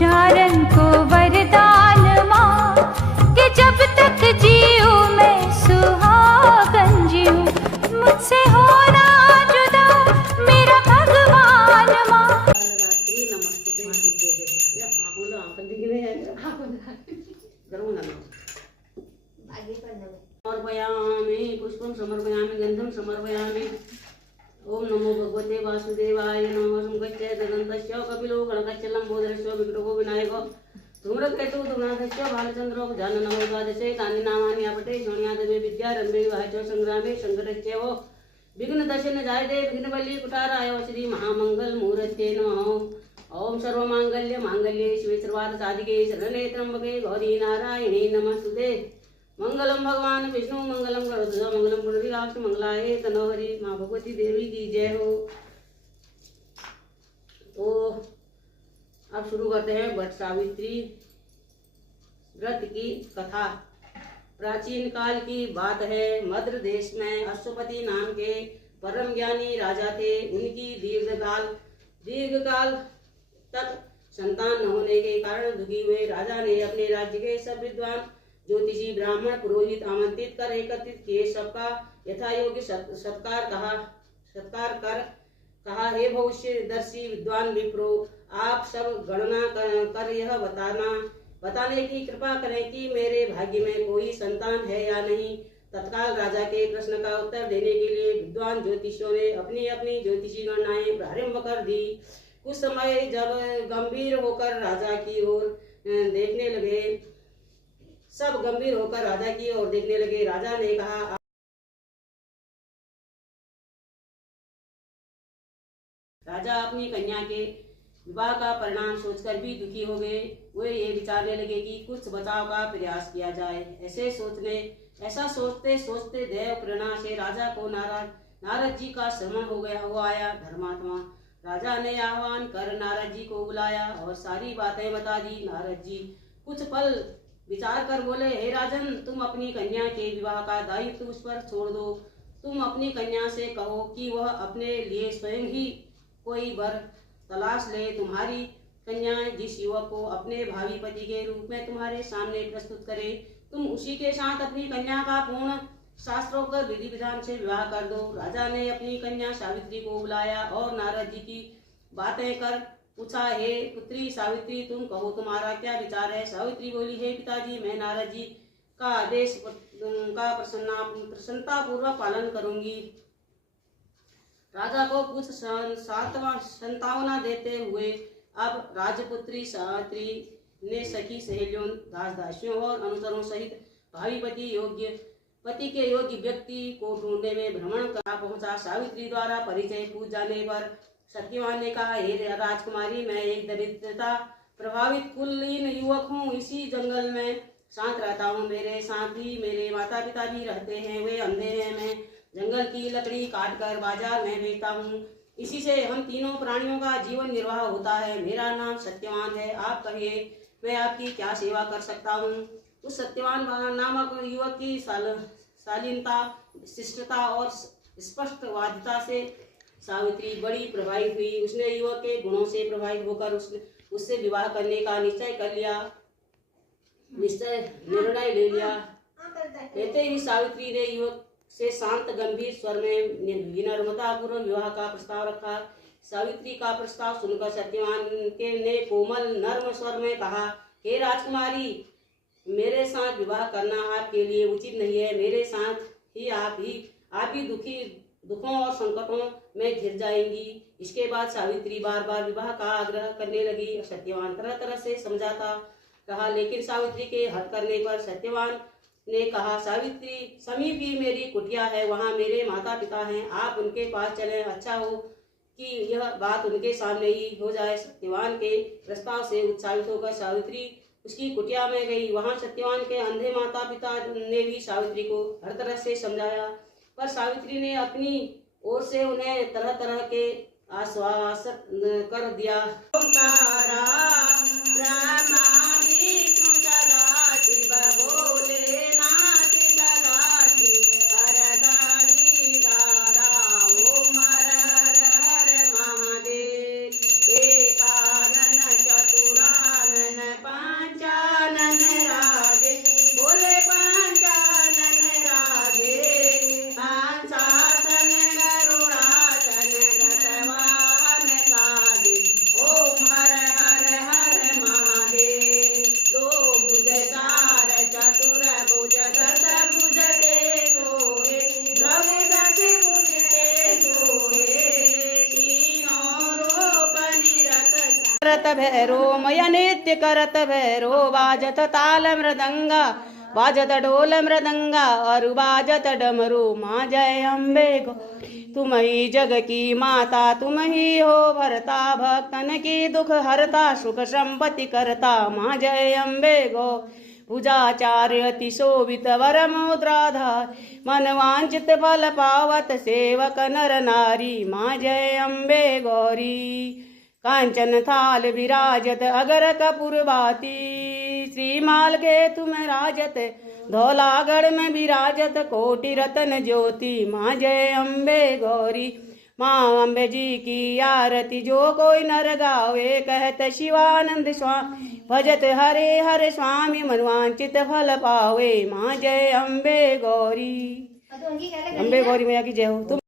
उच्चारण को वरदान माँ कि जब तक जीऊं मैं सुहागन जीऊं, मुझसे होना जुदा मेरा भगवान माँ। समर्पयामि पुष्पं समर्पयामि गंधं समर्पयामि। ओम नमो भगवते वासुदेवाय नमः। संगच्छ ददन्तस्य कपिलो गणकच्छ लंबोदरस्य विकटो विनायको धूम्रकेतु धूम्राधस्य बालचंद्रो जाननमो द्वादशे तानि नामानि आपटे शोण्यादवे विद्यारम्भे वाचो संग्रामे संकटच्चैव विघ्नदशन जायते विघ्नबली कुटाराय श्री महामंगल मूर्ते नमः। ओम सर्वमांगल्य मांगल्ये शिवे सर्वार्थ साधिके शरणे त्र्यंबके गौरी नारायणे नमस्तुते। मंगलम भगवान विष्णु मंगलम गरुड़ मंगलम पुंडरीकाक्ष मंगलाय तनोहरि। माँ भगवती देवी की जय हो। तो अब शुरू करते हैं वट सावित्री व्रत की कथा। प्राचीन काल की बात है। मद्र देश में अश्वपति नाम के परम ज्ञानी राजा थे। उनकी दीर्घकाल तक संतान न होने के कारण दुखी हुए राजा ने अपने राज्य के सब विद्वान ज्योतिषी ब्राह्मण पुरोहित आमंत्रित कर एकत्रित किए। सबका यथा योग्य सत्कार कर कहा, हे भविष्यदर्शी विद्वान विप्रो, आप सब गणना कर यह बताने की कृपा करें कि मेरे भाग्य में कोई संतान है या नहीं। तत्काल राजा के प्रश्न का उत्तर देने के लिए विद्वान ज्योतिषियों ने अपनी अपनी ज्योतिषी गणनाएं प्रारंभ कर दी। कुछ समय जब गंभीर होकर राजा की ओर देखने लगे, सब गंभीर होकर राजा की ओर देखने लगे। राजा ने कहा, राजा अपनी कन्या के विवाह का परिणाम सोचकर भी दुखी हो गए। वे ये विचारने लगे कि कुछ बचाव का प्रयास किया जाए। ऐसा सोचते सोचते देव प्रेरणा से राजा को नारद जी का श्रवण हो गया। वो आया धर्मात्मा। राजा ने आह्वान कर नारद जी को बुलाया और सारी बातें बता दी। नारद जी कुछ पल विचार कर बोले, हे राजन, तुम अपनी कन्या के विवाह का दायित्व उस पर छोड़ दो। तुम अपनी कन्या से कहो कि वह अपने लिए स्वयं ही कोई वर तलाश ले। तुम्हारी कन्या जिस युवक को अपने भावी पति के रूप में तुम्हारे सामने प्रस्तुत करे, तुम उसी के साथ अपनी कन्या का पूर्ण शास्त्रोक्त विधि विधान से विवाह कर दो। राजा ने अपनी कन्या सावित्री को बुलाया और नारद जी की बातें कर पूछा, हे पुत्री सावित्री, तुम कहो तुम्हारा क्या विचार है। सावित्री बोली, हे पिताजी, मैं नारद जी का आदेश का प्रसन्नता पूर्वक पालन करूंगी। राजा को कुछ संतावना देते हुए अब राजपुत्री सावित्री ने सखी सहेलियों दास दासियों और अनुचरों सहित भावी पति के योग्य व्यक्ति को ढूंढने में भ्रमण करा पहुंचा। सावित्री द्वारा परिचय पूछ जाने पर सत्यवान ने कहा, हे राजकुमारी, मैं एक दरिद्रता प्रभावित कुलीन युवक हूँ। इसी जंगल में शांत रहता हूँ। मेरे साथ ही मेरे माता पिता भी रहते हैं। वे अंधे हैं। मैं जंगल की लकड़ी काट कर बाजार में बेचता हूँ। इसी से हम तीनों प्राणियों का जीवन निर्वाह होता है। मेरा नाम सत्यवान है। आप कहिए, मैं आपकी क्या सेवा कर सकता हूँ। उस सत्यवान नामक युवक की शालीनता, शिष्टता और स्पष्टवादिता से सावित्री बड़ी प्रभावित हुई। उसने युवक के गुणों से प्रभावित होकर उससे विवाह करने का निर्णय ले लिया। कहते ही सावित्री ने युवक से शांत गंभीर स्वर में विनम्रता पूर्वक विवाह का प्रस्ताव रखा। सावित्री का प्रस्ताव सुनकर सत्यवान ने कोमल नर्म स्वर में कहा, हे राजकुमारी, मेरे साथ विवाह करना आपके लिए उचित नहीं है। मेरे साथ ही आप ही दुखों और संकटों में घिर जाएंगी। इसके बाद सावित्री बार बार विवाह का आग्रह करने लगी। सत्यवान तरह तरह से समझाता रहा, लेकिन सावित्री के हट करने पर सत्यवान ने कहा, सावित्री, समीप ही मेरी कुटिया है, वहाँ मेरे माता पिता हैं। आप उनके पास चलें। अच्छा हो कि यह बात उनके सामने ही हो जाए। सत्यवान के प्रस्ताव से उत्साहित होकर सावित्री उसकी कुटिया में गई। वहाँ सत्यवान के अंधे माता पिता ने भी सावित्री को हर तरह से समझाया, पर सावित्री ने अपनी ओर से उन्हें तरह तरह के आश्वासन कर दिया। करत भैरो मय नित्य करत भैरो बाजत ताल मृदंगा बाजत ढोल मृदंगा और बाजत डमरू माँ जय अम्बे गौरी तुम ही जग की माता तुम ही हो भरता भक्तन की दुख हरता सुख संपत्ति करता माँ जय अम्बे गौ पूजाचार्य अति शोभित वर मुद्राधार मन वांछित फल पावत सेवक नर नारी माँ जय अम्बे गौरी कांचन थाल विराजत अगर कपूर बाती श्रीमाल के तुम राजत धौलागढ़ में विराजत कोटि रतन ज्योति माँ जय अम्बे गौरी माँ अम्बे जी की आरती जो कोई नर गावे कहत शिवानंद स्वामी भजत हरे हरे स्वामी मनवांचित फल पावे माँ जय अम्बे गौरी। अम्बे गौरी मैया की जय हो। तुम